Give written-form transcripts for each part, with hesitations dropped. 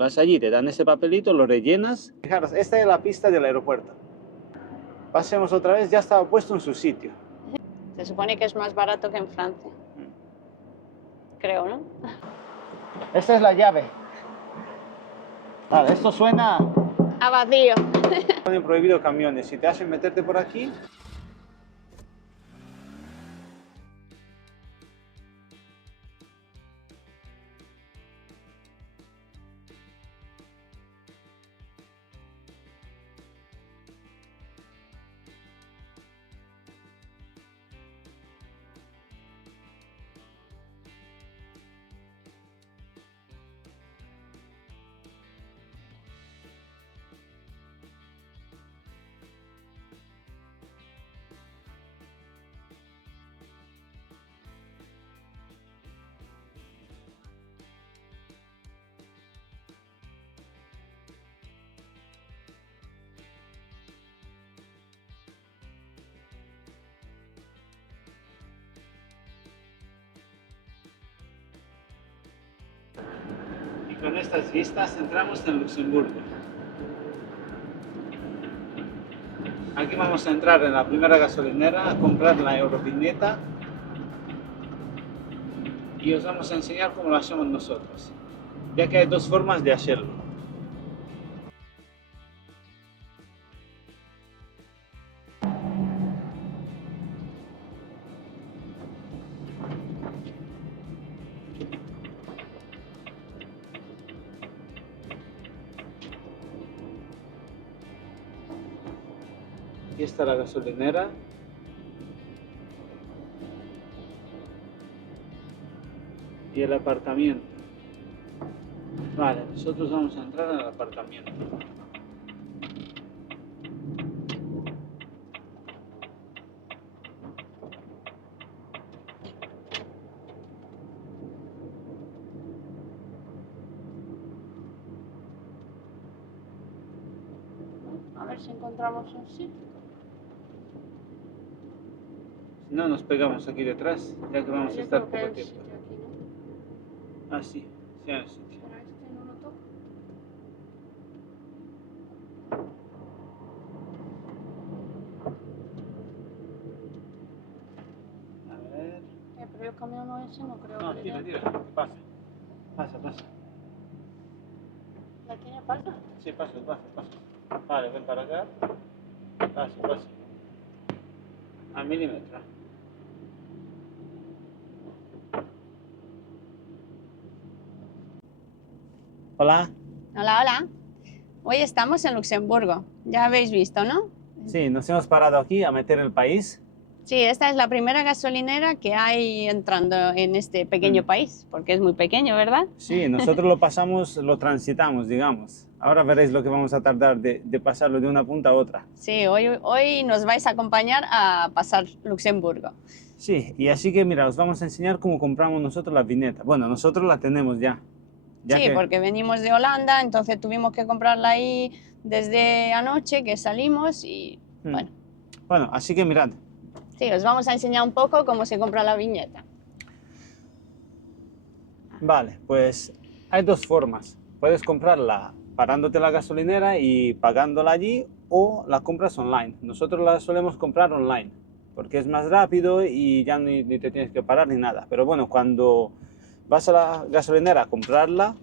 vas allí, te dan ese papelito, lo rellenas. Fijaros, esta es la pista del aeropuerto. Pasemos otra vez, ya estaba puesto en su sitio. Se supone que es más barato que en Francia. Creo, ¿no? Esta es la llave. Vale, esto suena... A vacío. Ponen prohibido camiones. Si te hacen meterte por aquí... Con estas vistas entramos en Luxemburgo. Aquí vamos a entrar en la primera gasolinera a comprar la Euroviñeta y os vamos a enseñar cómo lo hacemos nosotros, ya que hay dos formas de hacerlo. Aquí está la gasolinera. Y el aparcamiento. Vale, nosotros vamos a entrar en el aparcamiento. A ver si encontramos un sitio. Si no, nos pegamos aquí detrás, ya que vamos a Yo estar creo que poco hay un tiempo. sitio aquí, ¿no? Ah, sí, sí hay un sitio. ¿Será este? ¿No lo toco? A ver. Pero el camión no ese no creo No, que tira, le dé. tira, que pase. Pasa, pasa. ¿La tiene pasa? Sí, pasa, pasa, pasa. Vale, ven para acá. Pasa, pasa. A milímetro. Hola. Hola, hola. Hoy estamos en Luxemburgo. Ya habéis visto, ¿no? Sí, nos hemos parado aquí a meter el país. Sí, esta es la primera gasolinera que hay entrando en este pequeño país, porque es muy pequeño, ¿verdad? Sí, nosotros lo pasamos, lo transitamos, digamos. Ahora veréis lo que vamos a tardar de pasarlo de una punta a otra. Sí, hoy nos vais a acompañar a pasar Luxemburgo. Sí, y así que mira, os vamos a enseñar cómo compramos nosotros la vineta. Bueno, nosotros la tenemos ya. Sí, porque venimos de Holanda, entonces tuvimos que comprarla ahí desde anoche que salimos y bueno. Bueno, así que mirad. Sí, os vamos a enseñar un poco cómo se compra la viñeta. Vale, pues hay dos formas. Puedes comprarla parándote en la gasolinera y pagándola allí, o la compras online. Nosotros la solemos comprar online porque es más rápido y ya ni te tienes que parar ni nada. Pero bueno, cuando vas a la gasolinera a comprarla,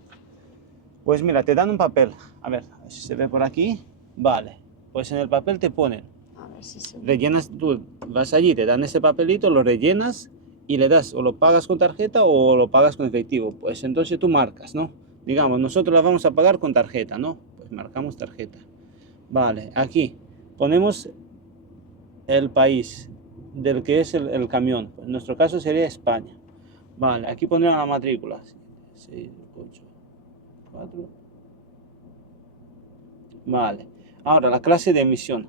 pues mira, te dan un papel. A ver si se ve por aquí. Vale, pues en el papel te ponen. A ver si se ve. Rellenas, tú vas allí, te dan ese papelito, lo rellenas y le das, o lo pagas con tarjeta o lo pagas con efectivo. Pues entonces tú marcas, ¿no? Digamos, nosotros la vamos a pagar con tarjeta, ¿no? Pues marcamos tarjeta. Vale, aquí ponemos el país del que es el camión. En nuestro caso sería España. Vale, aquí pondríamos la matrícula. 6, 8, 4. Vale, ahora la clase de emisión.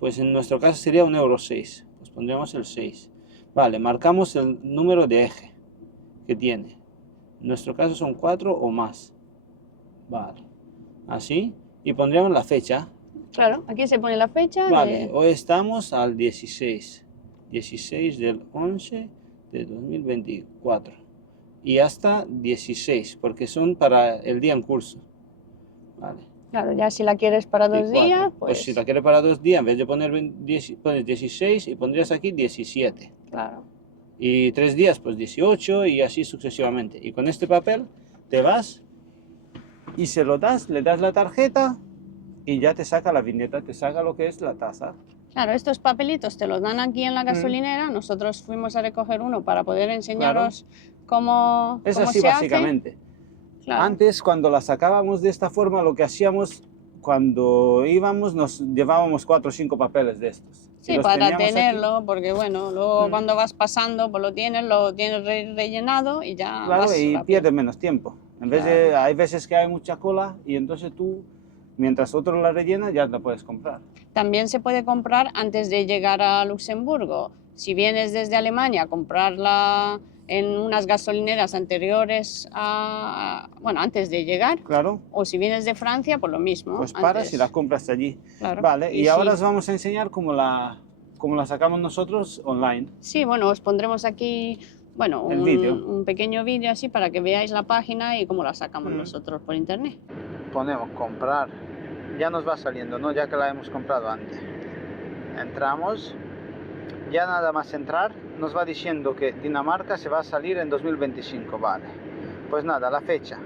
Pues en nuestro caso sería un Euro 6. Pues pondríamos el 6. Vale, marcamos el número de eje que tiene. En nuestro caso son 4 o más. Vale, así. Y pondríamos la fecha. Claro, aquí se pone la fecha. Vale, hoy estamos al 16. 16 del 11 de 2024. Y hasta 16, porque son para el día en curso. Vale. Claro, ya si la quieres para 2 24. días, Pues si pues la quieres para 2 días, en vez de poner pones 16 y pondrías aquí 17. claro. Y 3 días, pues 18 y así sucesivamente. Y con este papel te vas y se lo das, le das la tarjeta y ya te saca la viñeta, te saca lo que es la tasa. Claro, estos papelitos te los dan aquí en la gasolinera. Nosotros fuimos a recoger uno para poder enseñaros cómo, Es cómo así se hace. básicamente. Claro. Antes, cuando la sacábamos de esta forma, lo que hacíamos cuando íbamos, nos llevábamos 4 o 5 papeles de estos. Y Sí, los para teníamos aquí. tenerlo, porque bueno, luego cuando vas pasando, pues lo tienes rellenado y ya Claro, vas y rápido. pierdes menos tiempo. En vez de, Claro. hay veces que hay mucha cola y entonces tú, mientras otro la rellena, ya la puedes comprar. También se puede comprar antes de llegar a Luxemburgo. Si vienes desde Alemania a comprarla en unas gasolineras anteriores bueno, antes de llegar, Claro, o si vienes de Francia, pues lo mismo. pues paras antes. y la compras allí. Claro. Vale, y sí. ahora os vamos a enseñar cómo la sacamos nosotros online. Sí, bueno, os pondremos aquí, bueno, El vídeo. un pequeño vídeo así para que veáis la página y cómo la sacamos nosotros por internet. Ponemos comprar, ya nos va saliendo, ¿no? Ya que la hemos comprado antes. Entramos, ya nada más entrar, nos va diciendo que Dinamarca se va a salir en 2025, vale. Pues nada, la fecha.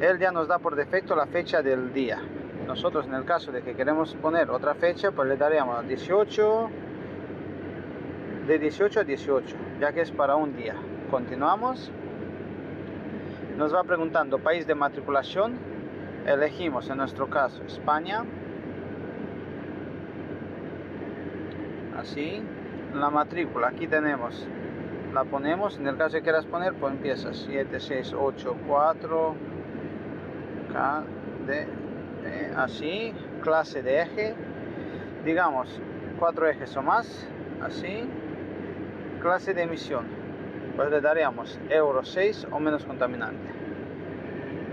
Él ya nos da por defecto la fecha del día. Nosotros, en el caso de que queremos poner otra fecha, pues le daríamos 18, de 18 a 18, ya que es para un día. Continuamos. Nos va preguntando país de matriculación. Elegimos en nuestro caso España. Así. La matrícula, aquí tenemos. La ponemos. En el caso que quieras poner, pues empiezas 7, 6, 8, 4. K, D, así. Clase de eje. Digamos 4 ejes o más. Así. Clase de emisión. Pues le daríamos Euro 6 o menos contaminante.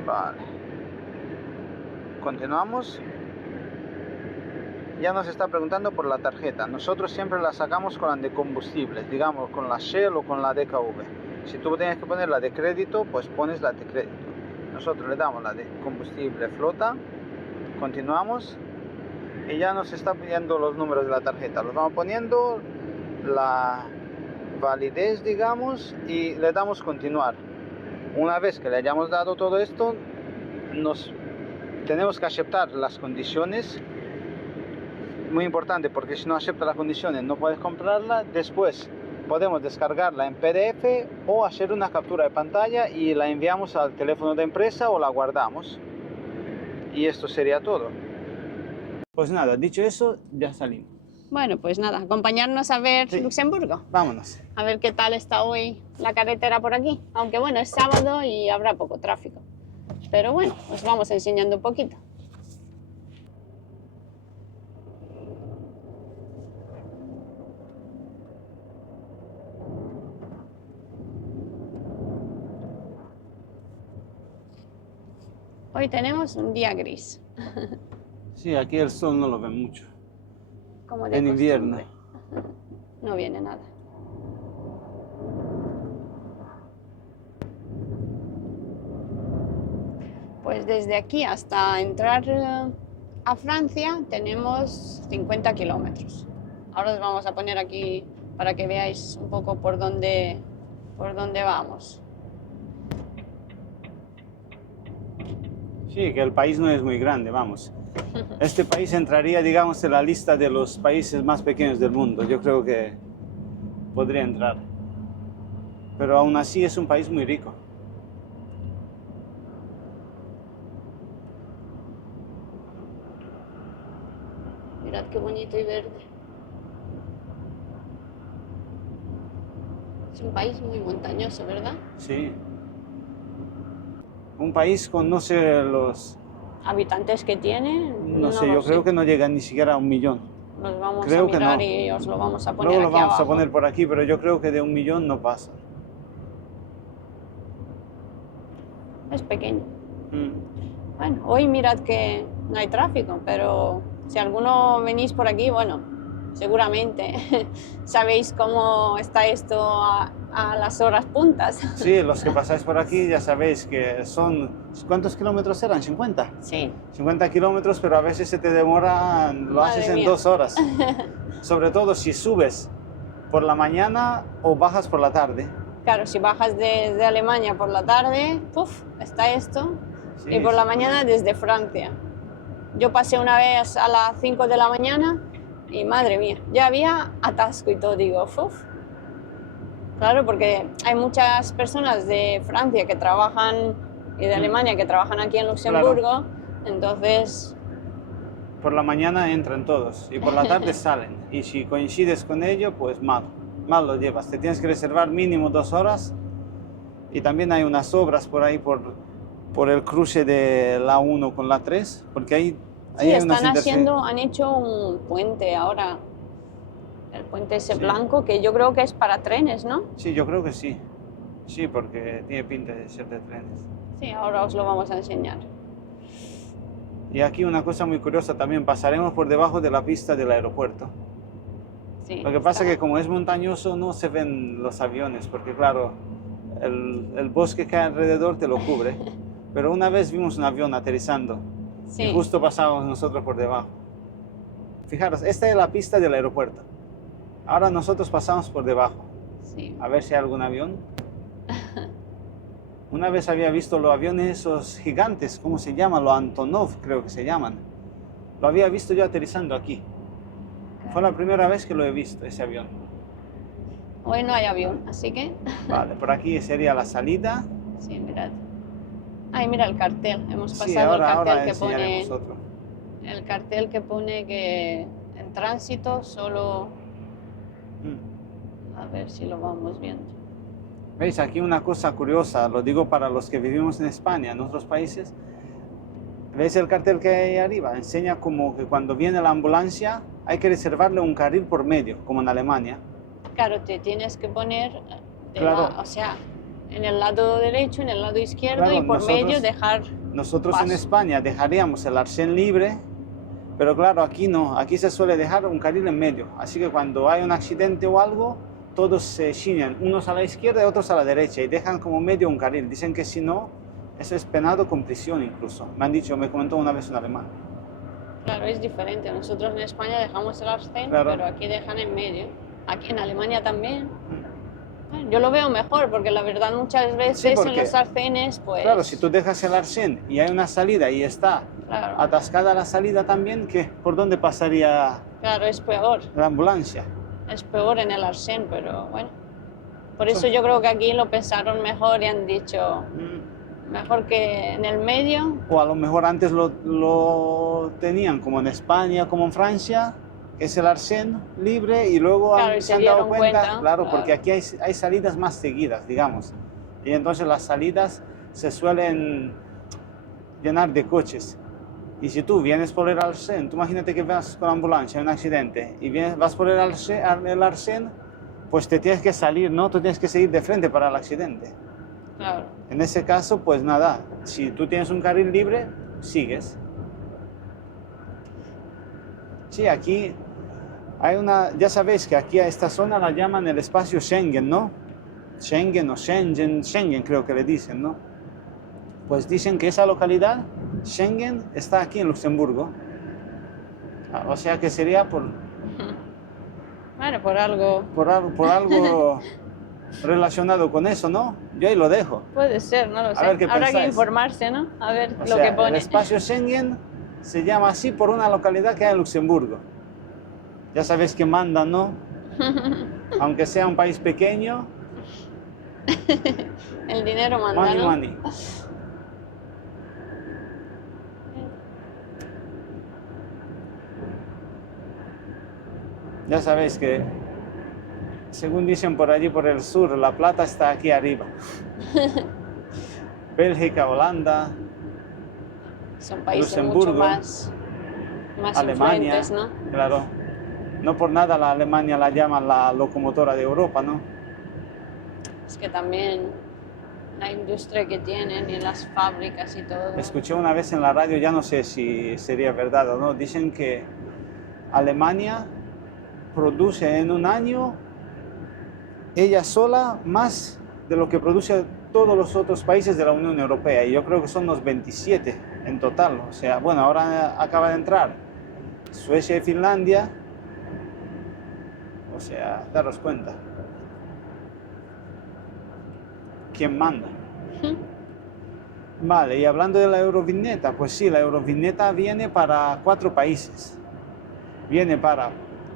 Vale. Continuamos. Ya nos está preguntando por la tarjeta. Nosotros siempre la sacamos con la de combustibles, digamos con la Shell o con la DKV. Si tú tienes que poner la de crédito, pues pones la de crédito. Nosotros le damos la de combustible flota. Continuamos. Y ya nos está pidiendo los números de la tarjeta. Los vamos poniendo, la validez, digamos, y le damos continuar. Una vez que le hayamos dado todo esto, tenemos que aceptar las condiciones. Muy importante, porque si no acepta las condiciones no puedes comprarla. Después podemos descargarla en PDF o hacer una captura de pantalla y la enviamos al teléfono de empresa o la guardamos. Y esto sería todo. Pues nada, dicho eso, ya salimos. Bueno, pues nada, acompañarnos a ver Luxemburgo. Vámonos. A ver qué tal está hoy la carretera por aquí. Aunque bueno, es sábado y habrá poco tráfico. Pero bueno, os vamos enseñando un poquito. Hoy tenemos un día gris. Sí, aquí el sol no lo ven mucho. Como de En invierno. costumbre. No viene nada. Pues desde aquí hasta entrar a Francia tenemos 50 kilómetros. Ahora os vamos a poner aquí para que veáis un poco por dónde vamos. Sí, que el país no es muy grande, vamos. Este país entraría, digamos, en la lista de los países más pequeños del mundo. Yo creo que podría entrar. Pero aún así es un país muy rico. Mirad qué bonito y verde. Es un país muy montañoso, ¿verdad? Sí. Un país con, no sé, los... Habitantes que tiene, No sé, yo creo que no llegan ni siquiera a 1 millón. Los vamos creo a que mirar no. y os lo vamos a poner Luego lo aquí vamos abajo. a poner por aquí, pero yo creo que de 1 millón no pasa. Es pequeño. Bueno, hoy mirad que no hay tráfico, pero si alguno venís por aquí, bueno, seguramente sabéis cómo está esto a las horas puntas. Sí, los que pasáis por aquí ya sabéis que son... ¿Cuántos kilómetros eran? ¿50? Sí, 50 kilómetros, pero a veces se te demora, lo Madre haces en mía. 2 horas. Sobre todo si subes por la mañana o bajas por la tarde. claro, si bajas desde Alemania por la tarde, ¡puf! Está esto. Sí, Y por la sí. mañana desde Francia. Yo pasé una vez a las 5 de la mañana y madre mía, ya había atasco y todo. Digo, ¡uf! Claro, porque hay muchas personas de Francia que trabajan y de Alemania que trabajan aquí en Luxemburgo. Entonces, Por la mañana entran todos y por la tarde salen. Y si coincides con ello, pues mal lo llevas. Te tienes que reservar mínimo 2 horas. Y también hay unas obras por ahí, por el cruce de la 1 con la 3, porque ahí sí, hay unas han hecho un puente ahora. El puente ese Sí. blanco que yo creo que es para trenes, ¿no? Sí, yo creo que sí. Sí, porque tiene pinta de ser de trenes. Sí, ahora os lo vamos a enseñar. Y aquí una cosa muy curiosa también, pasaremos por debajo de la pista del aeropuerto. Sí, Lo que pasa es está- que como es montañoso no se ven los aviones, porque claro, el bosque que hay alrededor te lo cubre. Pero una vez vimos un avión aterrizando sí. y justo pasábamos nosotros por debajo. Fijaros, esta es la pista del aeropuerto. Ahora nosotros pasamos por debajo, Sí. a ver si hay algún avión. Una vez había visto los aviones esos gigantes, ¿cómo se llaman? Los Antonov, creo que se llaman. Lo había visto yo aterrizando aquí. Fue la primera vez que lo he visto, ese avión. Hoy no hay avión, así que... Vale, por aquí sería la salida. Sí, mirad. Ay, mira el cartel. Hemos Sí, pasado ahora el cartel que enseñaremos pone... otro. El cartel que pone que en tránsito solo... Mm. A ver si lo vamos viendo. ¿Veis? Aquí una cosa curiosa, lo digo para los que vivimos en España, en otros países. ¿Veis el cartel que hay arriba? Enseña como que cuando viene la ambulancia hay que reservarle un carril por medio, como en Alemania. Claro, te tienes que poner... Claro. o sea, en el lado derecho, en el lado izquierdo Claro, y por nosotros- medio dejar... Nosotros en paso. España dejaríamos el arcén libre, pero claro, aquí no, aquí se suele dejar un carril en medio. Así que cuando hay un accidente o algo, todos se chiñan, unos a la izquierda y otros a la derecha, y dejan como medio un carril. Dicen que si no, eso es penado con prisión incluso. Me han dicho, me comentó una vez un alemán. Claro, es diferente. Nosotros en España dejamos el arcén, Claro. pero aquí dejan en medio. Aquí en Alemania también. Bueno, yo lo veo mejor, porque la verdad muchas veces en porque- los arcenes, pues... Claro, si tú dejas el arcén y hay una salida y está Claro, atascada la salida también, ¿por dónde pasaría claro, es peor. la ambulancia? Es peor en el arcén, pero bueno. Por eso Son- yo creo que aquí lo pensaron mejor y han dicho, Mm. mejor que en el medio. O a lo mejor antes lo tenían como en España, como en Francia, que es el arcén libre, y luego Claro, y se se han dado dieron cuenta, cuenta, claro, claro. porque aquí hay salidas más seguidas, digamos. Y entonces las salidas se suelen llenar de coches. Y si tú vienes por el arcén, tú imagínate que vas con la ambulancia, hay un accidente, y vas por el arcén, pues te tienes que salir, ¿no? Tú tienes que seguir de frente para el accidente. Claro, En ese caso, pues nada, si tú tienes un carril libre, sigues. Sí, aquí hay ya sabéis que aquí a esta zona la llaman el espacio Schengen, ¿no? Schengen o Schengen creo que le dicen, ¿no? Pues dicen que esa localidad, Schengen, está aquí en Luxemburgo. O sea que sería bueno, por algo por algo relacionado con eso, ¿no? Yo ahí lo dejo. puede ser, no lo sé. ver qué Habrá que pensáis. informarse, ¿no? A ver O lo sea, que pone. el espacio Schengen se llama así por una localidad que hay en Luxemburgo. Ya sabéis que mandan, ¿no? Aunque sea un país pequeño, El dinero manda, money, ¿no? money. Ya sabéis que, según dicen por allí, por el sur, La Plata está aquí arriba. Bélgica, Holanda, Son países Luxemburgo, mucho más Alemania, influentes, ¿no? claro. No por nada la Alemania la llaman la locomotora de Europa, ¿no? Es que también la industria que tienen y las fábricas y todo. Escuché una vez en la radio, ya no sé si sería verdad o no, dicen que Alemania produce en un año ella sola más de lo que produce todos los otros países de la Unión Europea, y yo creo que son los 27 en total. O sea, bueno, ahora acaba de entrar Suecia y Finlandia, o sea, daros cuenta. ¿Quién manda? Vale, y hablando de la Euroviñeta, pues sí, la Euroviñeta viene para 4 países. Viene para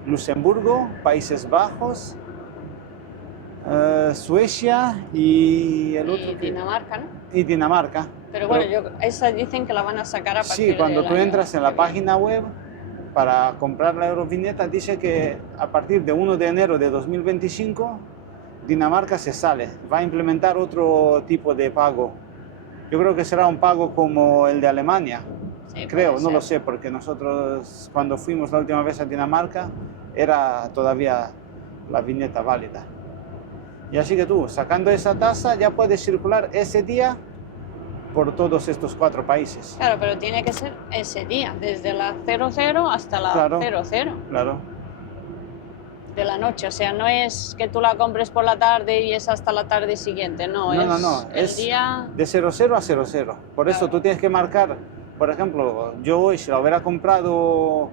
Luxemburgo, Países Bajos, Suecia y el otro Y Dinamarca, ¿no? y Dinamarca. Pero bueno, esa dicen que la van a sacar a partir Sí, cuando del tú año entras en la que viene. página web para comprar la Euroviñeta, dice que a partir de 1 de enero de 2025 Dinamarca se sale, va a implementar otro tipo de pago. Yo creo que será un pago como el de Alemania, Sí, creo, puede no lo ser. sé, porque nosotros cuando fuimos la última vez a Dinamarca era todavía la viñeta válida. Y así que tú, sacando esa tasa, ya puedes circular ese día por todos estos 4 países. Claro, pero tiene que ser ese día, desde la 00 hasta la Claro. 00 Claro, de la noche. O sea, no es que tú la compres por la tarde y es hasta la tarde siguiente, no, no, el es día... de 00 a 00. Por eso Claro. tú tienes que marcar, por ejemplo, yo hoy si la hubiera comprado,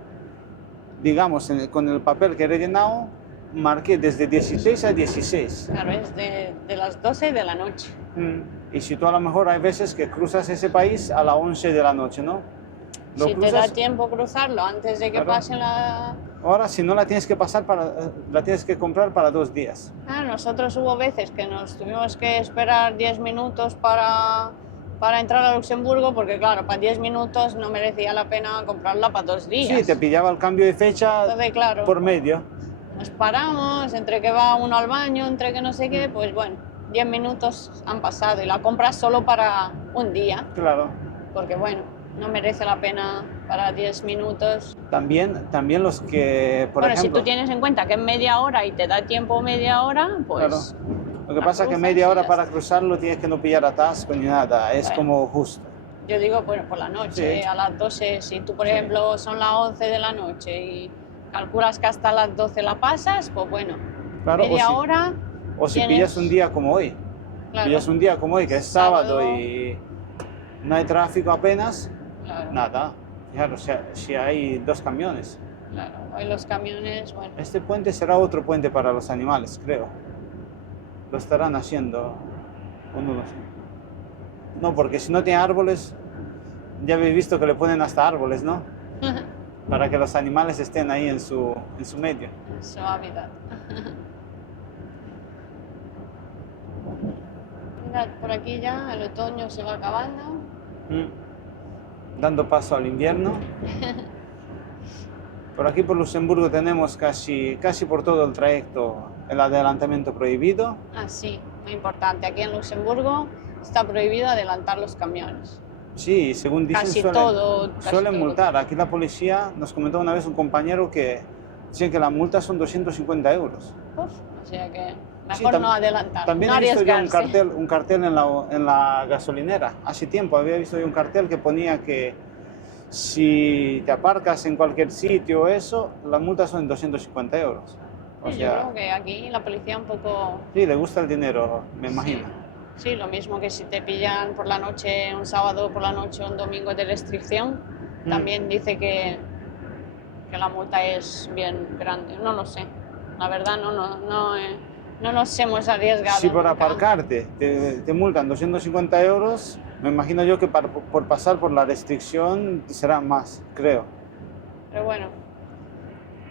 digamos, con el papel que he rellenado, marqué desde 16 a 16. Claro, es de las 12 de la noche. Y si tú a lo mejor hay veces que cruzas ese país a las 11 de la noche, ¿no? Lo Si te da cruzas, tiempo cruzarlo antes de que claro. pase la... Ahora si no la tienes que pasar la tienes que comprar para 2 días. Nosotros hubo veces que nos tuvimos que esperar 10 minutos para entrar a Luxemburgo, porque claro, para 10 minutos no merecía la pena comprarla para 2 días. Sí, te pillaba el cambio de fecha Entonces, claro, por medio. nos paramos, entre que va uno al baño, entre que no sé qué, pues bueno, 10 minutos han pasado y la compras solo para un día, Claro. porque bueno, no merece la pena para 10 minutos. También los que, por Bueno, ejemplo, si tú tienes en cuenta que es media hora y te da tiempo media hora, pues... claro. Lo que la pasa es que cruzas media y hora ya para está. cruzarlo tienes que no pillar atasco ni nada, es Bueno. como justo. Yo digo, bueno, por la noche, Sí. a las 12, si tú, por Sí. ejemplo, son las 11 de la noche y calculas que hasta las 12 la pasas, pues bueno, Claro, media hora o si tienes... pillas un día como hoy, Claro, pillas un día como hoy, que es sábado y no hay tráfico apenas, claro, nada. Claro, si hay 2 camiones. claro. Hoy los camiones, bueno, Este puente será otro puente para los animales, creo. Lo estarán haciendo, o no lo sé. No, porque si no tiene árboles, ya habéis visto que le ponen hasta árboles, ¿no? Para que los animales estén ahí en su medio. su hábitat. Mirad, por aquí ya el otoño se va acabando. Dando paso al invierno. Por aquí por Luxemburgo tenemos casi por todo el trayecto el adelantamiento prohibido. Ah, sí, muy importante. Aquí en Luxemburgo está prohibido adelantar los camiones. Sí, según dicen Casi suelen todo multar. Aquí la policía nos comentó una vez un compañero que dicen que la multa son 250 euros. Uf, o sea que Sí, mejor no adelantar, también no he visto yo arriesgarse. un cartel en la gasolinera. Hace tiempo había visto yo un cartel que ponía que si te aparcas en cualquier sitio o eso, la multa son 250 euros. O Sí, yo sea, creo que aquí la policía un poco... sí, le gusta el dinero, me imagino. Sí, lo mismo que si te pillan por la noche, un sábado por la noche o un domingo de restricción, también dice que la multa es bien grande. No lo sé, la verdad no nos hemos arriesgado Si por nunca. aparcarte te multan 250 euros, me imagino yo que por pasar por la restricción será más, creo. Pero bueno,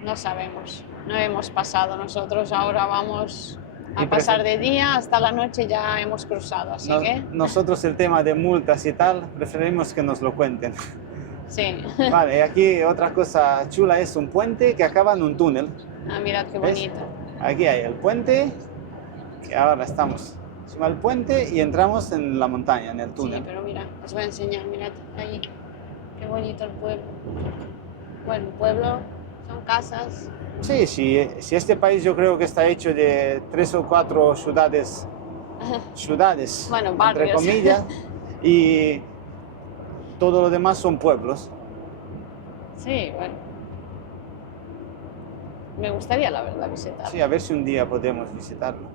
no sabemos, no hemos pasado nosotros, ahora vamos a pasar de día hasta la noche, ya hemos cruzado, así que Nosotros el tema de multas y tal, preferimos que nos lo cuenten. sí. Vale, y aquí otra cosa chula es un puente que acaba en un túnel. Ah, mirad qué ¿Ves? bonito. Aquí hay el puente, que ahora estamos encima del puente y entramos en la montaña, en el túnel. Sí, pero mira, os voy a enseñar, mirad ahí, qué bonito el pueblo. Bueno, el pueblo son casas. Sí, si este país yo creo que está hecho de 3 o 4 ciudades, Bueno, entre barrios. comillas, y todo lo demás son pueblos. Sí, bueno. Me gustaría, la verdad, visitarlo. Sí, a ver si un día podemos visitarlo.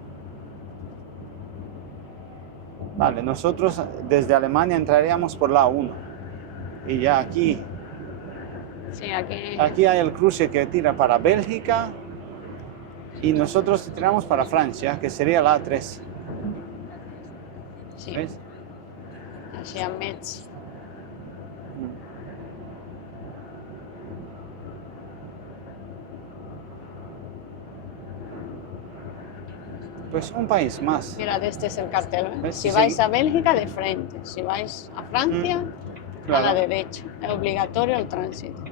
Vale, nosotros desde Alemania entraríamos por la A1. Y ya aquí Sí, aquí. Aquí hay el cruce que tira para Bélgica y nosotros tiramos para Francia, que sería la A3. Sí, ¿Ves? hacia Metz. Pues un país más. Mirad, este es el cartel. ¿Ves? Si Sí. vais a Bélgica, de frente. Si vais a Francia, Claro. a la derecha. Es obligatorio el tránsito.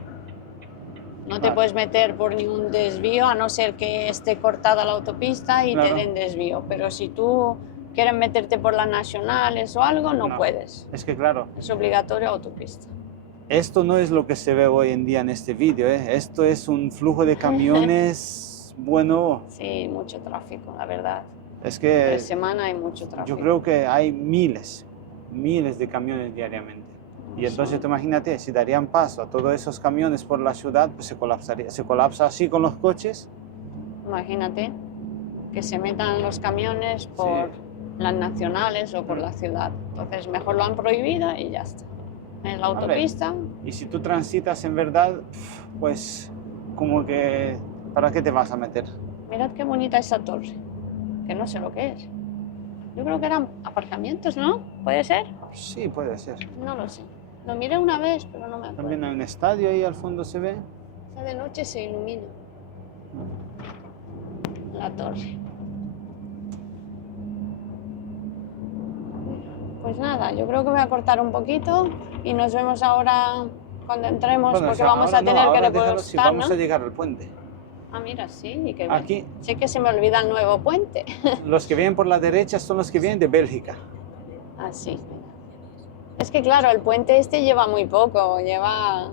No te Vale. puedes meter por ningún desvío, a no ser que esté cortada la autopista y Claro. te den desvío. Pero si tú quieres meterte por las nacionales o algo, no puedes. Es que claro, Es obligatorio autopista. esto no es lo que se ve hoy en día en este vídeo, ¿eh? Esto es un flujo de camiones, bueno, Sí, mucho tráfico, la verdad. es Entre que semana hay mucho tráfico. yo creo que hay miles de camiones diariamente. Y entonces tú imagínate, si darían paso a todos esos camiones por la ciudad, pues se colapsaría. Se colapsa así con los coches. Imagínate que se metan los camiones por las nacionales o por la ciudad. Entonces mejor lo han prohibido y ya está. En la autopista, Y si tú transitas en verdad, pues como que, ¿para qué te vas a meter? mirad qué bonita esa torre, que no sé lo que es. Yo creo que eran aparcamientos, ¿no? ¿Puede ser? Sí, puede ser. No lo sé. Lo miré una vez, pero no me acuerdo. También hay un estadio ahí al fondo, se ve. O sea, de noche se ilumina la torre. Pues nada, yo creo que voy a cortar un poquito y nos vemos ahora cuando entremos, Bueno, porque o sea, vamos ahora a tener que déjalo, sí, repostar, vamos ¿no? a llegar al puente. Ah, mira, sí, y que Aquí. sé que se me olvida el nuevo puente. Los que vienen por la derecha son los que vienen de Bélgica. Ah, sí, mira. Es que claro, el puente este lleva muy poco, lleva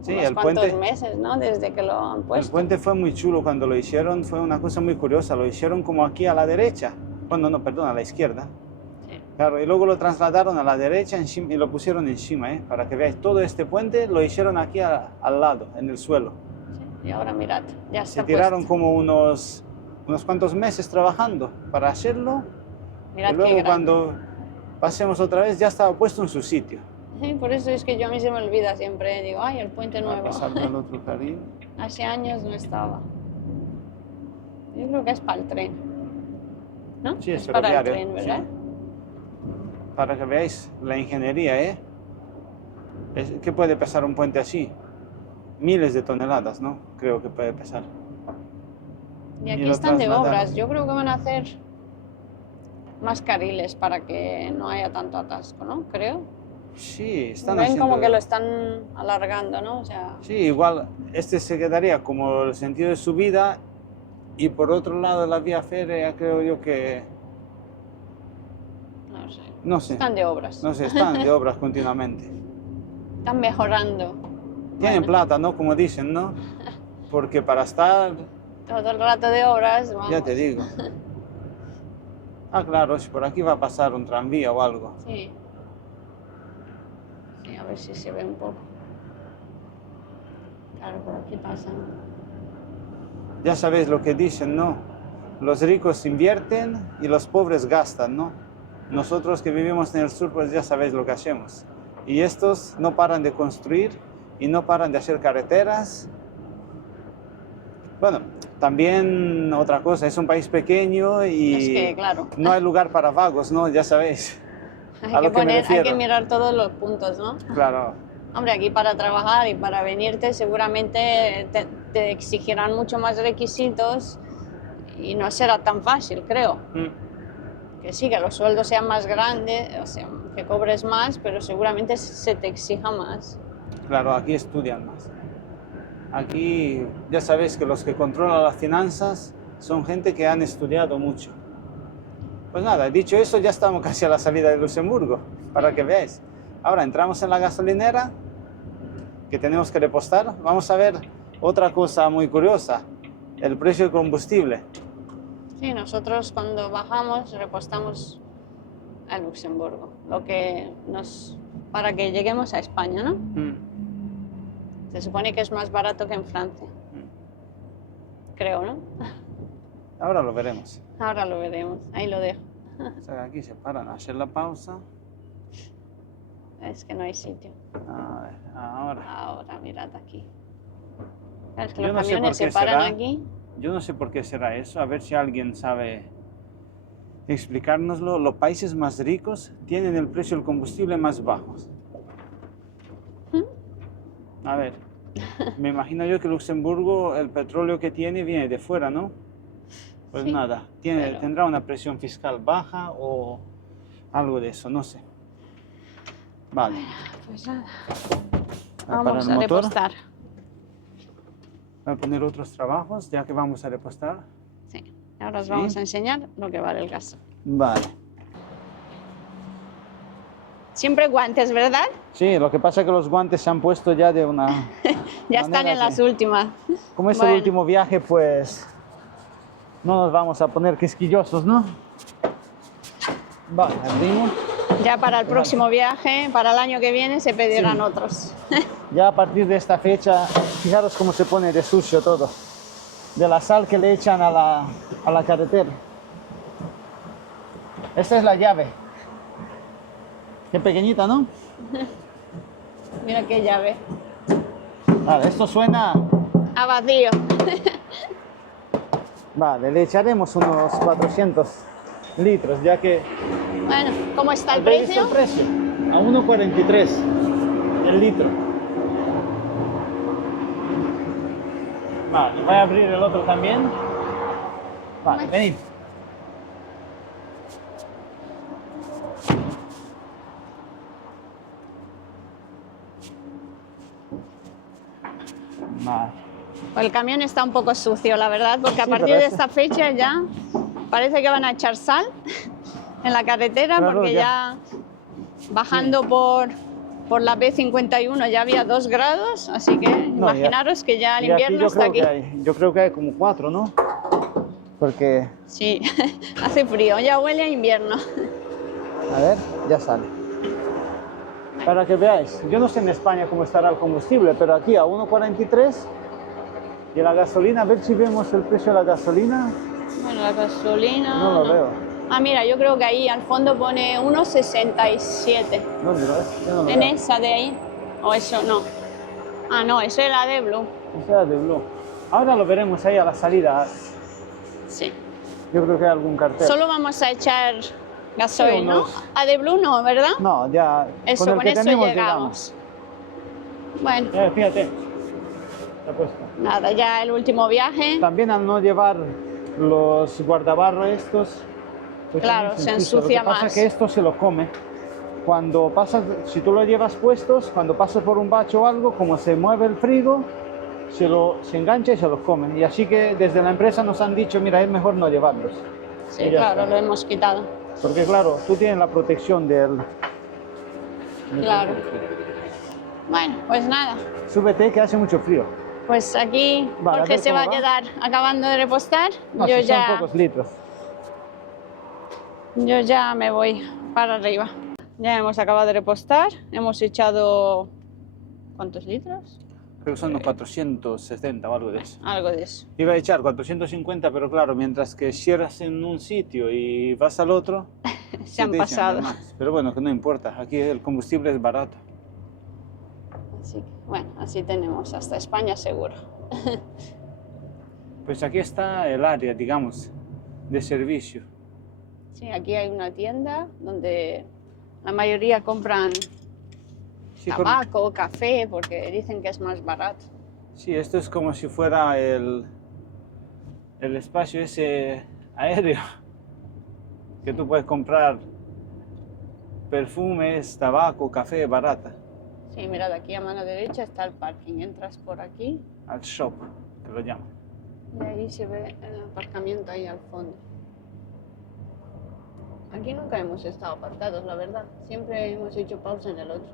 Sí, unos el cuantos puente, meses, ¿no? Desde que lo han el puesto. puente fue muy chulo cuando lo hicieron, fue una cosa muy curiosa. Lo hicieron como aquí a la derecha. Bueno, no, perdón, a la izquierda. Sí. Claro, y luego lo trasladaron a la derecha encima, y lo pusieron encima, ¿eh? Para que veáis, todo este puente lo hicieron aquí al lado, en el suelo. Sí, y ahora mirad, ya Se está tiraron puesto. como unos cuantos meses trabajando para hacerlo. Mirad Y qué luego grande. cuando pasemos otra vez ya estaba puesto en su sitio. Sí, por eso es que yo a mí se me olvida siempre, digo, ay, el puente Va a nuevo. pasar al otro carril. Hace años no estaba. Yo creo que es para el tren, ¿no? Sí, es para el ferroviario, tren, ¿verdad? sí. Para que veáis la ingeniería, ¿eh? ¿Qué puede pesar un puente así? Miles de toneladas, ¿no? Creo que puede pesar. Y Y aquí lo están de trasladaron. obras. Yo creo que van a hacer más carriles para que no haya tanto atasco, ¿no? Creo. Sí, están Ven haciendo... como que lo están alargando, ¿no? O sea, Sí, igual este se quedaría como el sentido de subida y por otro lado la vía férrea creo yo que... no sé. No sé, Están de obras. no sé, están de obras continuamente. Están mejorando. Tienen Bueno, plata, ¿no? Como dicen, ¿no? Porque para estar, todo el rato de obras, vamos. ya te digo. Ah, claro, si por aquí va a pasar un tranvía o algo. Sí. Sí, a ver si se ve un poco. Claro, por aquí pasan. Ya sabéis lo que dicen, ¿no? Los ricos invierten y los pobres gastan, ¿no? Nosotros que vivimos en el sur, pues ya sabéis lo que hacemos. Y estos no paran de construir y no paran de hacer carreteras. Bueno, también otra cosa, es un país pequeño y Es que, claro, no hay lugar para vagos, ¿no? Ya sabéis. A hay lo que me hay refiero. que mirar todos los puntos, ¿no? Claro, Hombre, aquí para trabajar y para venirte seguramente te exigirán mucho más requisitos y no será tan fácil, creo. Que sí, que los sueldos sean más grandes, o sea, que cobres más, pero seguramente se te exija más. claro, aquí estudian más. Aquí ya sabéis que los que controlan las finanzas son gente que han estudiado mucho. Pues nada, dicho eso, ya estamos casi a la salida de Luxemburgo, para que veáis. Ahora entramos en la gasolinera, que tenemos que repostar. Vamos a ver otra cosa muy curiosa, el precio del combustible. Sí, nosotros cuando bajamos repostamos a Luxemburgo, para que lleguemos a España, ¿no? Se supone que es más barato que en Francia. Creo, ¿no? Ahora lo veremos. Ahora lo veremos, ahí lo dejo. O sea, aquí se paran a hacer la pausa. Es que no hay sitio. A ver, ahora. Ahora, mirad aquí. Es que Yo los no sé por camiones se qué paran será. aquí. Yo no sé por qué será eso. A ver si alguien sabe explicárnoslo. Los países más ricos tienen el precio del combustible más bajo. A ver, me imagino yo que Luxemburgo, el petróleo que tiene viene de fuera, ¿no? Pues Sí, nada, pero- tendrá una presión fiscal baja o algo de eso, no sé. Vale, Pues nada, voy a parar vamos el a motor. repostar. Voy a poner otros trabajos ya que vamos a repostar. Sí, ahora os Sí. vamos a enseñar lo que vale el gas. Vale. Siempre guantes, ¿verdad? Sí, lo que pasa es que los guantes se han puesto ya de una Ya están manera en las que- últimas. Como es Bueno. el último viaje, pues no nos vamos a poner quisquillosos, ¿no? Vale, abrimos. Ya para el próximo viaje, para el año que viene, se pedirán Sí. otros. Ya a partir de esta fecha, fijaros cómo se pone de sucio todo. De la sal que le echan a la carretera. Esta es la llave. Qué pequeñita, ¿no? Mira qué llave. Vale, esto suena... A vacío. Vale, le echaremos unos 400 litros, ya que... Bueno, ¿cómo está el ¿Habéis visto precio? el precio? A 1,43 el litro. Vale, voy a abrir el otro también. Vale, venid. Vale. El camión está un poco sucio, la verdad, porque a Sí, partir pero de este- esta fecha ya parece que van a echar sal en la carretera, Claro, porque ya bajando por la B51 ya había 2 grados, así que No, ya- imaginaros que ya el Y aquí invierno yo está creo aquí. que hay, yo creo que hay como 4, ¿no? Porque, Sí, hace frío, ya huele a invierno. a ver, ya sale. Para que veáis, yo no sé en España cómo estará el combustible, pero aquí a 1,43 y la gasolina, a ver si vemos el precio de la gasolina. Bueno, la gasolina... No lo veo. Ah, mira, yo creo que ahí al fondo pone 1,67. ¿Dónde lo ves? Yo no lo En veo. esa de ahí. O eso no. Ah, no, eso es la de Blue. Esa era de Blue. Ahora lo veremos ahí a la salida. Sí. Yo creo que hay algún cartel. Solo vamos a echar gasoil, Sí, ¿no? unos- A de Blue no, ¿verdad? No, ya Eso, con el con que eso tenemos llegamos. Bueno, Fíjate. Está puesto. nada, ya el último viaje. También al no llevar los guardabarros estos, pues Claro, también se ensucia. ensucia Lo que pasa más. es que esto se lo come. Cuando pasas, si tú lo llevas puestos, cuando pasas por un bache o algo, como se mueve el frigo, se engancha y se los comen. Y así que desde la empresa nos han dicho, mira, es mejor no llevarlos. Sí, Y ya claro, está. lo hemos quitado. Porque claro, tú tienes la protección del... Claro. Bueno, pues nada. Súbete que hace mucho frío. Pues aquí Vale, a Jorge ver se va a cómo va. quedar acabando de repostar. No, Yo si son ya, pocos litros. yo ya me voy para arriba. Ya hemos acabado de repostar. Hemos echado... ¿Cuántos litros? Creo que son unos 470 o algo de eso. Algo de eso. Iba a echar 450, pero claro, mientras que cierras en un sitio y vas al otro, Se han te echan de pasado. más. Pero bueno, que no importa, aquí el combustible es barato. Así que, bueno, así tenemos hasta España seguro. Pues aquí está el área, digamos, de servicio. Sí, aquí hay una tienda donde la mayoría compran Sí, tabaco, café, porque dicen que es más barato. sí, esto es como si fuera el espacio ese aéreo, que tú puedes comprar perfumes, tabaco, café barata, Sí, mirad, aquí a mano derecha está el parking. Entras por aquí al shop, que lo llaman. y ahí se ve el aparcamiento ahí al fondo. Aquí nunca hemos estado aparcados, la verdad. Siempre hemos hecho pausa en el otro.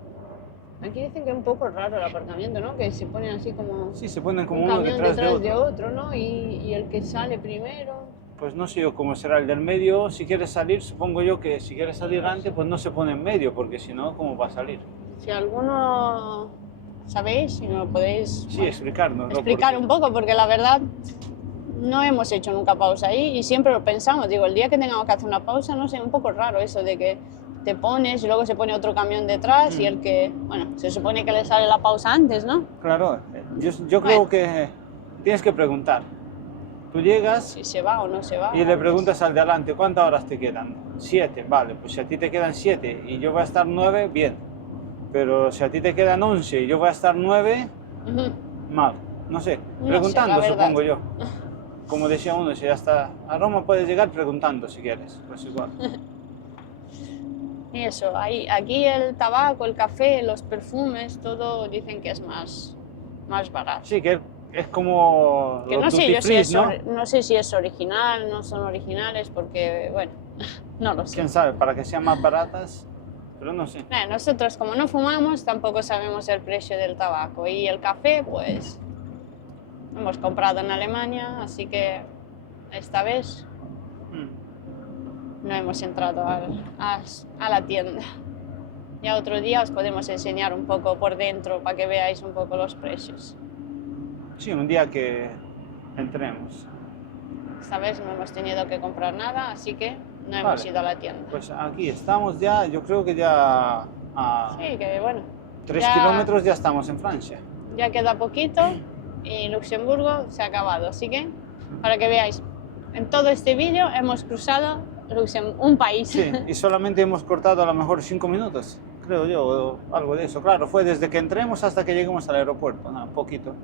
Aquí dicen que es un poco raro el aparcamiento, ¿no? Que se ponen así como Sí, se ponen como un uno camión detrás de detrás otro. de otro, ¿no? Y el que sale primero. Pues no sé yo cómo será el del medio, si quieres salir, supongo yo que si quieres salir antes, pues no se pone en medio, porque si no, ¿cómo va a salir? Si alguno sabéis, si me lo podéis Sí, explicarnos. ¿no? explicar Porque- un poco, porque la verdad no hemos hecho nunca pausa ahí y siempre lo pensamos. Digo, el día que tengamos que hacer una pausa, no sé, un poco raro eso de que te pones y luego se pone otro camión detrás y el que, bueno, se supone que le sale la pausa antes, ¿no? Claro, yo creo que tienes que preguntar. Tú llegas Si se va o no se va. y le antes. preguntas al de adelante, ¿cuántas horas te quedan? 7, vale, pues si a ti te quedan 7 y yo voy a estar 9, bien. Pero si a ti te quedan 11 y yo voy a estar 9, Ujú. mal. No sé, No preguntando sé, la verdad. supongo yo. Como decía uno, si hasta a Roma puedes llegar preguntando si quieres, pues igual. Y eso, aquí el tabaco, el café, los perfumes, todo dicen que es más barato. Sí, que es como Que los no sé duty yo si free, es, ¿no? no sé si es original, no son originales, porque, bueno, no lo sé. Quién sabe, para que sean más baratas, pero no sé. Nosotros como no fumamos, tampoco sabemos el precio del tabaco. Y el café, pues, hemos comprado en Alemania, así que esta vez Mm. no hemos entrado a la tienda. Ya otro día os podemos enseñar un poco por dentro para que veáis un poco los precios. Sí, un día que entremos. Esta vez no hemos tenido que comprar nada, así que no hemos Vale. ido a la tienda. Pues aquí estamos ya, yo creo que ya a Sí, que bueno. 3 ya- kilómetros ya estamos en Francia. Ya queda poquito y Luxemburgo se ha acabado, así que para que veáis, en todo este vídeo hemos cruzado un país. Sí, y solamente hemos cortado a lo mejor 5 minutos, creo yo, o algo de eso. Claro, fue desde que entremos hasta que lleguemos al aeropuerto, nada, poquito.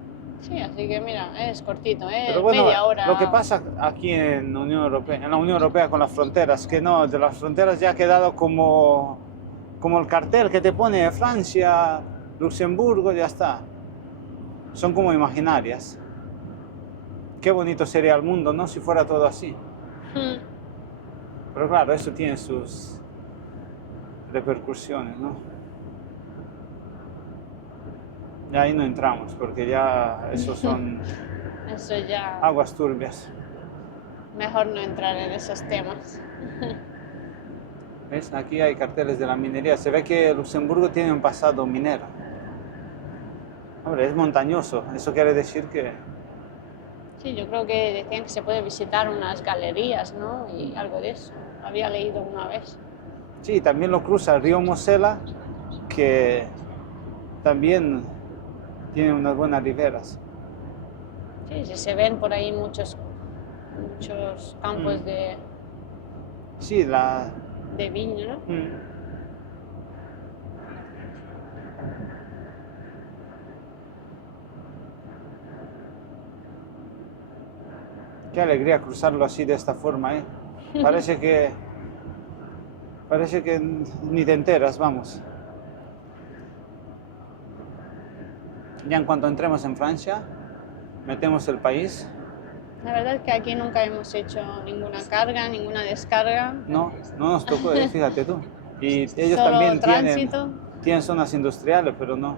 Sí, así que mira, es cortito, Pero bueno, media hora. lo que pasa aquí en la Unión Europea con las fronteras, que no, de las fronteras ya ha quedado como el cartel que te pone Francia, Luxemburgo, ya está. Son como imaginarias. Qué bonito sería el mundo, ¿no? Si fuera todo así. Mm. Pero claro, eso tiene sus repercusiones, ¿no? Y ahí no entramos, porque ya eso son Eso ya, aguas turbias. mejor no entrar en esos temas. ¿Ves? Aquí hay carteles de la minería. Se ve que Luxemburgo tiene un pasado minero. Hombre, es montañoso. Eso quiere decir que... Sí, yo creo que decían que se puede visitar unas galerías, ¿no? Y algo de eso. Había leído una vez. Sí, también lo cruza el río Mosela, que también tiene unas buenas riberas. Sí, sí, se ven por ahí muchos campos Sí, de viña, ¿no? Qué alegría cruzarlo así de esta forma, ¿eh? Parece que ni te enteras, vamos. Ya en cuanto entremos en Francia, metemos el país. La verdad es que aquí nunca hemos hecho ninguna carga, ninguna descarga. No nos tocó, fíjate tú. Y ellos Solo también tránsito. tienen zonas industriales, pero no.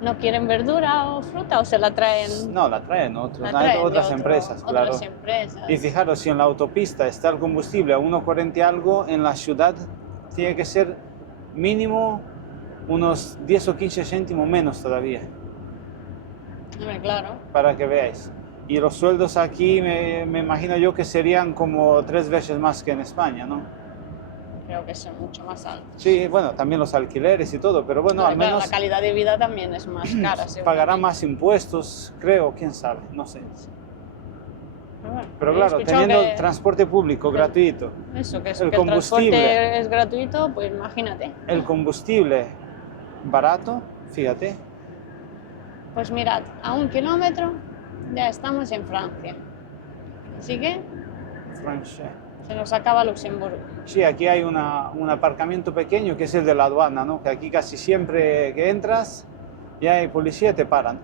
¿No quieren verdura o fruta o se la traen? No, la traen otros, La traen de otras empresas, claro. Otras empresas. Y fijaros, si en la autopista está el combustible a 1,40 y algo, en la ciudad tiene que ser mínimo unos 10 o 15 céntimos menos todavía, Hombre, claro. para que veáis. Y los sueldos aquí me imagino yo que serían como 3 veces más que en España, ¿no? Creo que son mucho más altos. Sí, bueno, también los alquileres y todo, pero bueno, al Claro, menos la calidad de vida también es más cara. pagará más impuestos, creo, quién sabe, no sé. Bueno, Pero he claro, escuchado teniendo que transporte público gratuito, eso, que el el combustible. transporte es gratuito, pues imagínate. el combustible barato, fíjate, Pues mirad, a 1 kilómetro ya estamos en Francia. Así que Francia. se nos acaba Luxemburgo. Sí, aquí hay un aparcamiento pequeño que es el de la aduana, ¿no? Que aquí casi siempre que entras y hay policía te paran.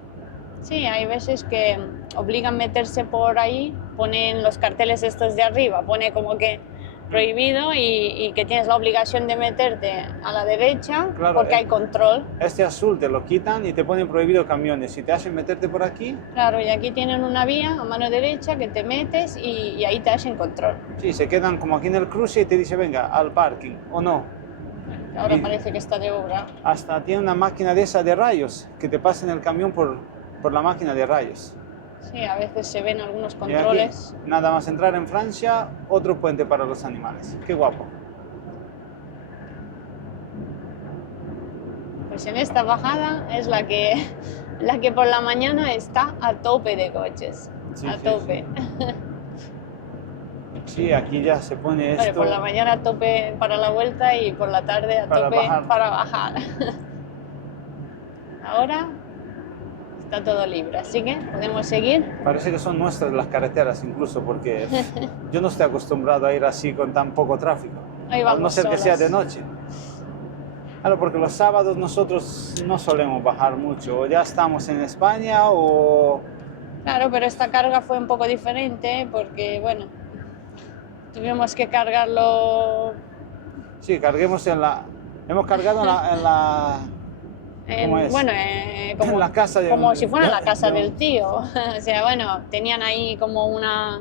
Sí, hay veces que obligan meterse por ahí, ponen los carteles estos de arriba, pone como que prohibido y que tienes la obligación de meterte a la derecha Claro, porque hay control. Este azul te lo quitan y te ponen prohibido camiones. Si te hacen meterte por aquí, Claro, y aquí tienen una vía a mano derecha que te metes y ahí te hacen control. sí, se quedan como aquí en el cruce y te dice venga, al parking, o no. que ahora Y parece que está de obra. hasta tiene una máquina de esa de rayos, que te pasa en el camión por la máquina de rayos. Sí, a veces se ven algunos Y aquí, controles. nada más entrar en Francia, otro puente para los animales. Qué guapo. Pues en esta bajada es la que por la mañana está a tope de coches. Sí, A sí, tope. Sí, aquí ya se pone Vale, esto por la mañana a tope para la vuelta y por la tarde a Para tope bajar. para bajar. Ahora está todo libre, así que podemos seguir. Parece que son nuestras las carreteras incluso, porque yo no estoy acostumbrado a ir así con tan poco tráfico. Ahí A no vamos ser que sea de solos. noche. Claro, porque los sábados nosotros no solemos bajar mucho. O ya estamos en España o... Claro, pero esta carga fue un poco diferente porque, bueno, tuvimos que cargarlo Sí, carguemos en la... Hemos cargado ¿cómo es? bueno, como, En la casa de como un- si fuera la casa de un- del tío. O sea, bueno, tenían ahí como una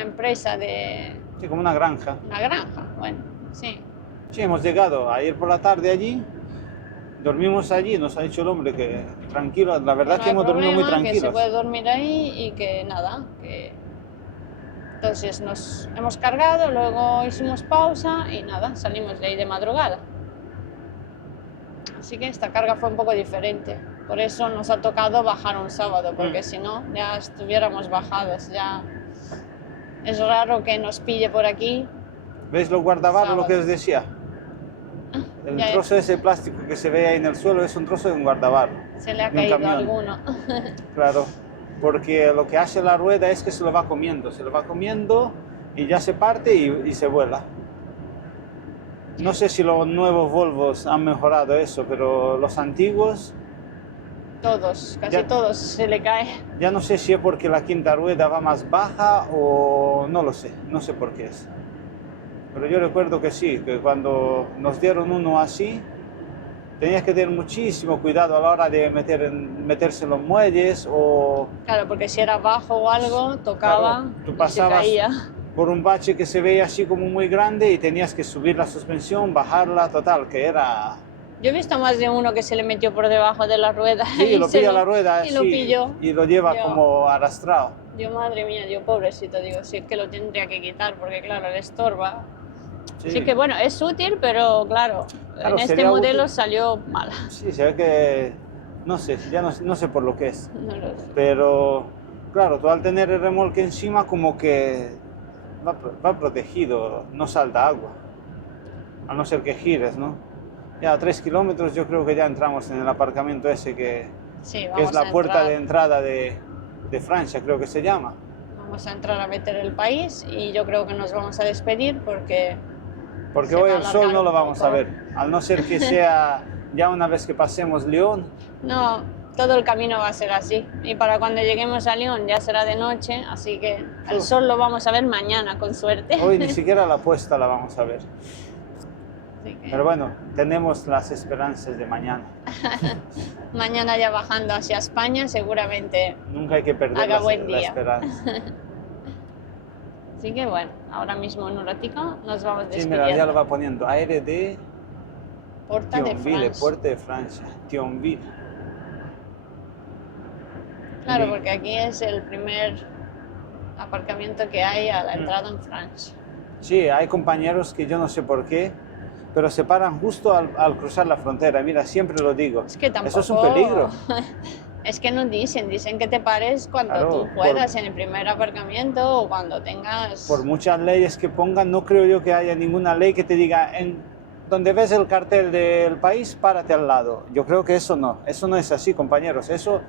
empresa de Sí, como una granja. una granja. Bueno, sí. Sí, hemos llegado ayer por la tarde allí. Dormimos allí, nos ha dicho el hombre que tranquilo, la verdad No que hay hemos dormido muy problema, que se tranquilos. puede dormir ahí y que nada, que... Entonces nos hemos cargado, luego hicimos pausa y nada, salimos de ahí de madrugada. Así que esta carga fue un poco diferente. Por eso nos ha tocado bajar un sábado, porque si no, ya estuviéramos bajados. Ya es raro que nos pille por aquí. ¿Veis los guardabarros, lo que Sábado. os decía? El Ya trozo de ese plástico que se ve ahí en el suelo es un trozo de un guardabarro. se le ha de un caído camión. alguno. Claro, porque lo que hace la rueda es que se lo va comiendo y ya se parte y se vuela. No sé si los nuevos Volvos han mejorado eso, pero los antiguos, Todos, casi Ya. todos se le cae. ya no sé si es porque la quinta rueda va más baja o no lo sé, no sé por qué es. Pero yo recuerdo que sí, que cuando nos dieron uno así, tenías que tener muchísimo cuidado a la hora de meterse en los muelles o Claro, porque si era bajo o algo, tocaba Claro, tú y se pasabas caía. por un bache que se veía así como muy grande y tenías que subir la suspensión, bajarla, total, que era... Yo he visto más de uno que se le metió por debajo de la rueda. Sí, y lo se pilla la rueda y lo sí, pilló. y lo lleva Yo- como arrastrado. Yo, madre mía, yo pobrecito, digo, sí que lo tendría que quitar porque, claro, le estorba. Sí, Sí que, bueno, es útil, pero, claro, Claro, en este sería modelo útil. salió mal. sí, se ve que... No sé, ya no sé por lo que es. No lo sé. Pero, claro, tú al tener el remolque encima como que va protegido, no salta agua. A no ser que gires, ¿no? Ya a 3 kilómetros yo creo que ya entramos en el aparcamiento ese que Sí, es vamos la a puerta de entrar, entrada de Francia, creo que se llama. vamos a entrar a meter el país y yo creo que nos vamos a despedir porque Porque se hoy va a el sol alargar no lo un vamos a poco. ver, al no ser que sea ya una vez que pasemos Lyon. no, todo el camino va a ser así. Y para cuando lleguemos a Lyon ya será de noche, así que el sol lo vamos a ver mañana, con suerte. Hoy ni siquiera la puesta la vamos a ver. Así que Pero bueno, tenemos las esperanzas de mañana. mañana ya bajando hacia España seguramente. Nunca hay que perder Haga buen la día. esperanza. Así que bueno, ahora mismo en un ratico nos vamos Sí, despidiendo. mira, ya lo va poniendo. Aire de Porta de Thionville, Francia. Puerta de Francia. Thionville. Claro, Sí. porque aquí es el primer aparcamiento que hay a la entrada en Francia. Sí, hay compañeros que yo no sé por qué, pero se paran justo al cruzar la frontera. Mira, siempre lo digo. Es que tampoco... Eso es un peligro. Es que no dicen que te pares cuando Claro, tú puedas en el primer aparcamiento o cuando tengas... Por muchas leyes que pongan, no creo yo que haya ninguna ley que te diga, donde ves el cartel del país, párate al lado. Yo creo que eso no es así, compañeros. Eso,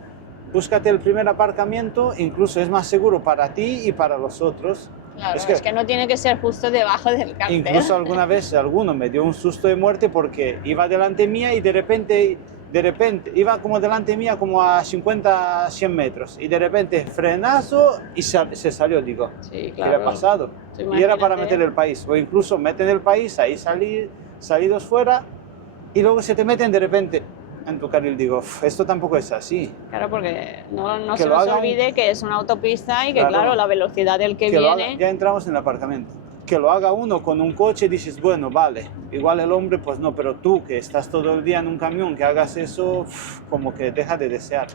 búscate el primer aparcamiento, incluso es más seguro para ti y para los otros. Claro, es es que- que no tiene que ser justo debajo del cartel. Incluso alguna vez alguno me dio un susto de muerte porque iba delante mía y de repente iba como delante mía como a 50, 100 metros y de repente frenazo y se salió, digo, Sí, ¿qué le ha pasado? Sí, Y era para imagínate. meter el país, o incluso meten el país, ahí salidos fuera y luego se te meten de repente en tu carril, digo, esto tampoco es así. Claro, porque no Que se lo nos hagan- olvide que es una autopista y que, Claro. claro, la velocidad del que lo viene... hagan- ya entramos en el aparcamiento. que lo haga uno con un coche, dices, bueno, vale, igual el hombre, pues no, pero tú que estás todo el día en un camión, que hagas eso, como que deja de desear.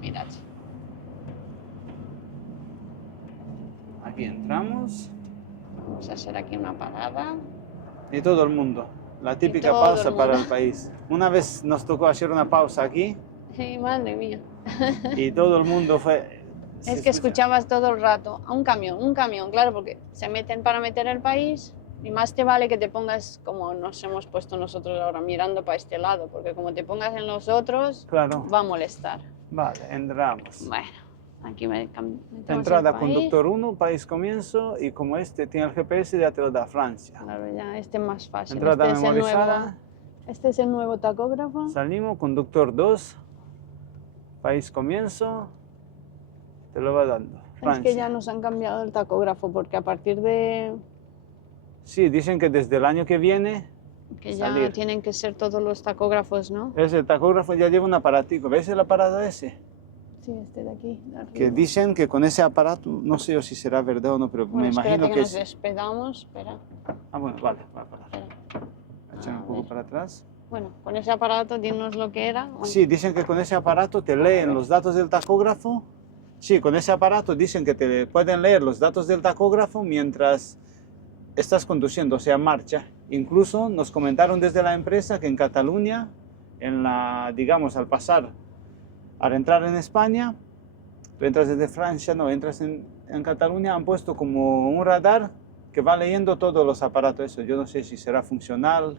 Mirad. Aquí entramos Vamos a hacer aquí una parada. y todo el mundo, la típica todo pausa el para mundo. el país. Una vez nos tocó hacer una pausa aquí Sí, madre mía. y todo el mundo fue... Es que escuchabas todo el rato a un camión, claro, porque se meten para meter el país y más te vale que te pongas como nos hemos puesto nosotros ahora mirando para este lado, porque como te pongas en los otros, Claro, va a molestar. vale, entramos. Bueno, aquí metemos Entrada el país. conductor 1, país comienzo, y como este tiene el GPS ya te lo da Francia. Claro, ya este es más fácil. Entrada Este es el memorizada, nuevo, este es el nuevo tacógrafo. salimos, conductor 2, país comienzo, te lo va dando. Es Francia. que ya nos han cambiado el tacógrafo porque a partir de Sí, dicen que desde el año que viene, que ya salir. tienen que ser todos los tacógrafos, ¿no? ese tacógrafo ya lleva un aparatico. ¿Ves el aparato ese? Sí, este de aquí. De arriba. Que dicen que con ese aparato, no sé yo si será verdad o no, pero Bueno, me espérate imagino que que nos es... despedamos. Espera, Ah, bueno, vale, va a parar. espera. Echar un A poco ver. para atrás. Bueno, con ese aparato dinos lo que era. Bueno, Sí, dicen que con ese aparato te leen los datos del tacógrafo. Sí, con ese aparato dicen que te pueden leer los datos del tacógrafo mientras estás conduciendo, o sea, en marcha. Incluso nos comentaron desde la empresa que en Cataluña, digamos, al pasar, al entrar en España, tú entras desde Francia, no, entras en Cataluña, han puesto como un radar que va leyendo todos los aparatos. Eso, yo no sé si será funcional,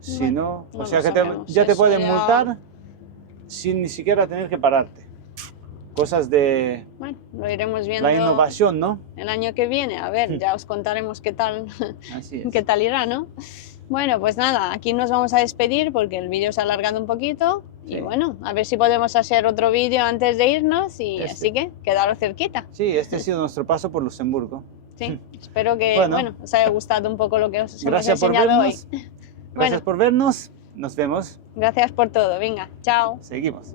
si Bueno, no. no O sea lo que sabemos. ya te Eso pueden ya- multar sin ni siquiera tener que pararte. Cosas de bueno, lo iremos viendo la innovación, ¿no? el año que viene. A ver, ya os contaremos qué tal, Así es. qué tal irá, ¿no? Bueno, pues nada, aquí nos vamos a despedir porque el vídeo se ha alargado un poquito. Sí. Y bueno, a ver si podemos hacer otro vídeo antes de irnos. Y así que quedaros cerquita. Sí, este ha sido nuestro paso por Luxemburgo. Sí, espero que Bueno. os haya gustado un poco lo que os hemos Gracias por enseñado hoy. vernos. Gracias Bueno. por vernos. Nos vemos. Gracias por todo. Venga, chao. Seguimos.